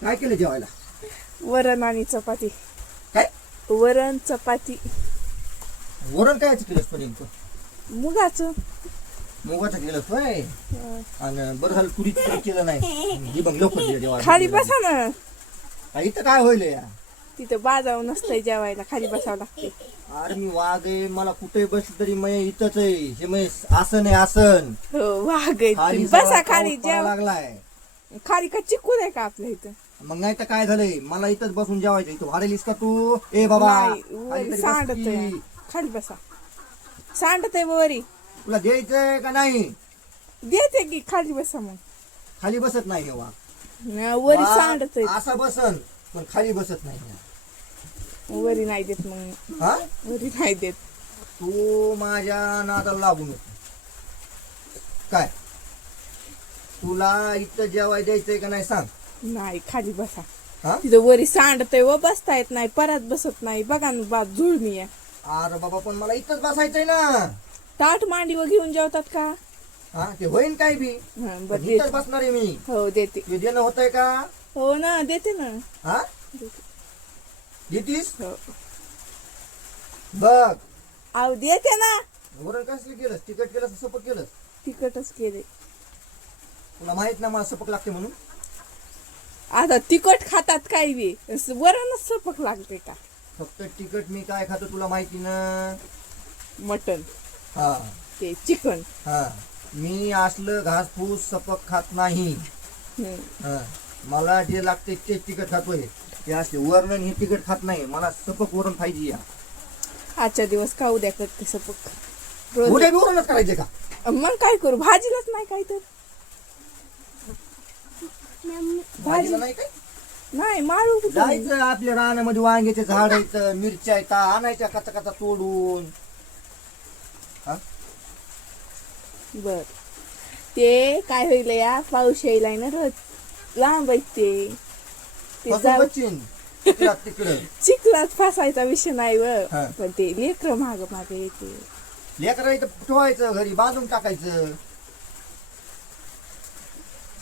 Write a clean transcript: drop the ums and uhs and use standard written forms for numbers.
काय केलं जेवायला? वरण आणि चपाती. काय वरण चपाती वरण काय केलंस पर्यंत? मुगाचं. मुगाचं केलं होय. आणि बरं झालं तुरीचं तरी केलं नाही. ही बघ लवकर ये जेवायला. खाली बसा ना. इथं काय होईल या? तिथं बाजाव नसतंय जेवायला, खाली बसावं लागते. अरे मी वाघ आहे, मला कुठे बसलं तरी मग इथंच आहे. हे मग आसन आहे आसन. हो वाघ आहे. खाली बसा सगळा खाली पाऊस पडायला जेव. लागलाय. खाली का चिकून आहे का आपल्या इथं? मग नाही तर काय झालंय, मला इथंच बसून जेवायचं. इथं वाढेलीस का तू? ए बाबा नाही, खाली वरी तरी बस सांडत की. आहे. खाली बसा. सांडत आहे वरी. तुला द्यायचंय का नाही? देते की, खाली बसा मग. खाली बसत नाही हे वाघ. वरी सांडत आहे. असा बसन पण खाली बसत नाही. वरी नाही देत मग. हा वरी नाही देत. तू माझ्या नादाला लागू नको. काय तुला इथं जेवाय द्यायचंय का नाही सांग. नाही, खाली बसा. हा तिथं वरी सांडतय व बसता येत नाही, परत बसत नाही. बघा ना बात जुळमी आहे. अरे बाबा पण मला इथंच बसायचंय ना. ताट मांडीवर घेऊन जेवतात का? हा ते होईन काय बी. बरं पण देते. इथंच बसणार आहे मी. हो देते. ते देणं होतंय का? हो ना, देते ना. हा देते. देतीस हो. बघ. अहो देते ना. वरण कसलं केलंस? तिखट केलंस सपक केलंस? तिखटच केले. तुला माहित ना मला सपक लागते म्हणून. आता तिखट खातात काय बी, वरणच सपक लागते का? फक्त तिखट मी काय खातो तुला माहिती ना. मटन, हा ते चिकन. हा मी असलं घासफूस सपक खात नाही. हा मला जे लागते ते तिखट खातोय. ते असले वरण हे तिखट खात नाही. मला सपक वरण पाहिजे. या आजच्या दिवस का उद्या करते सपक. रोज. उद्या बी वरणच करायचे का? मग काय करू, भाजीलाच नाही काय तर. भाजीला नाही काय? नाही माळू कुठं? जायचं आपल्या रानामध्ये वांग्याचे झाड आहेत, मिरच्या आहेत, आणायच्या कचा कचा तोडून. हा बर ते काय होईल या, पाऊस यायलाय ना रोज. लांब आहेत ते. ते फसून जाऊ बच्चीन तिकडं चिखलात फसायचा विषय नाही व. हा. पण ते लेकर माग मागे येते. लेकरं इथं ठेवायचं घरी बांधून टाकायचं.